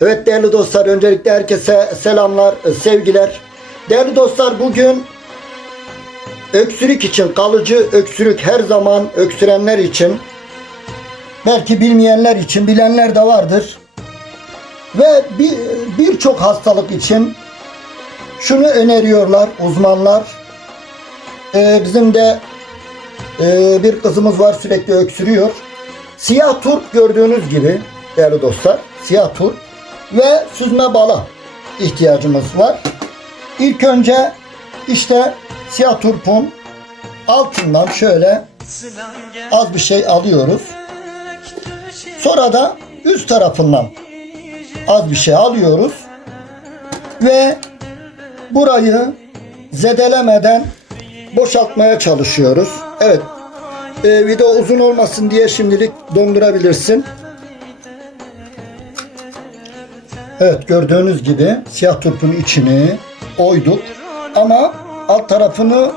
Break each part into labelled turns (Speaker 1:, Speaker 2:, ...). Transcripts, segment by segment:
Speaker 1: Evet değerli dostlar öncelikle herkese selamlar, sevgiler. Değerli dostlar bugün öksürük için kalıcı öksürük her zaman öksürenler için belki bilmeyenler için bilenler de vardır. Ve bir- birçok hastalık için şunu öneriyorlar uzmanlar. Ee, bizim de e, bir kızımız var sürekli öksürüyor. Siyah turp gördüğünüz gibi değerli dostlar siyah turp ve süzme bala ihtiyacımız var. İlk önce işte siyah turpun altından şöyle az bir şey alıyoruz. Sonra da üst tarafından az bir şey alıyoruz ve burayı zedelemeden boşaltmaya çalışıyoruz. Evet. e, video uzun olmasın diye şimdilik dondurabilirsin. Evet gördüğünüz gibi siyah turpun içini oyduk ama alt tarafını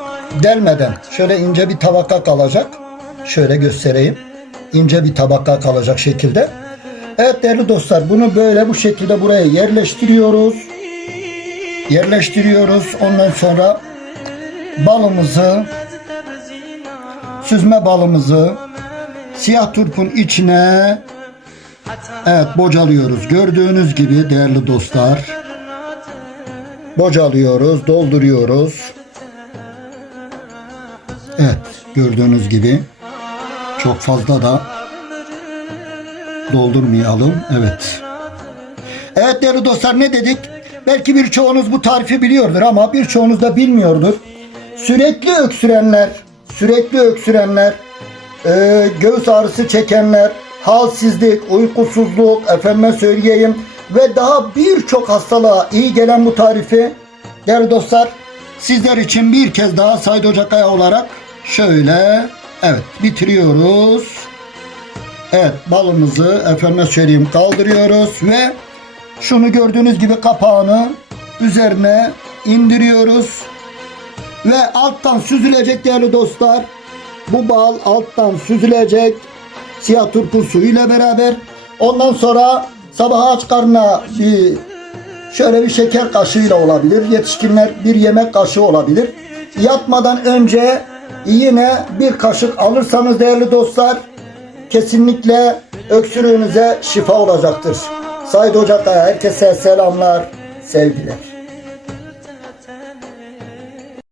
Speaker 1: delmeden şöyle ince bir tabaka kalacak. Şöyle göstereyim. İnce bir tabaka kalacak şekilde. Evet değerli dostlar bunu böyle bu şekilde buraya yerleştiriyoruz. Yerleştiriyoruz. Ondan sonra balımızı süzme balımızı siyah turpun içine evet bocalıyoruz. Gördüğünüz gibi değerli dostlar bocalıyoruz, dolduruyoruz. Evet, gördüğünüz gibi çok fazla da doldurmayalım. Evet. Evet değerli dostlar ne dedik? Belki birçoğunuz bu tarifi biliyordur ama birçoğunuz da bilmiyordur. Sürekli öksürenler, sürekli öksürenler, e, göğüs ağrısı çekenler, halsizlik, uykusuzluk, efendime söyleyeyim ve daha birçok hastalığa iyi gelen bu tarifi değerli dostlar sizler için bir kez daha Said Ocakaya olarak şöyle evet bitiriyoruz. Evet balımızı efendime söyleyeyim kaldırıyoruz ve şunu gördüğünüz gibi kapağını üzerine indiriyoruz. Ve alttan süzülecek değerli dostlar. Bu bal alttan süzülecek. Siyah turpun suyuyla beraber. Ondan sonra sabah aç karnına bir şöyle bir şeker kaşığıyla olabilir. Yetişkinler bir yemek kaşığı olabilir. Yatmadan önce yine bir kaşık alırsanız değerli dostlar kesinlikle öksürüğünüze şifa olacaktır. Said Ocak'a herkese selamlar, sevgiler.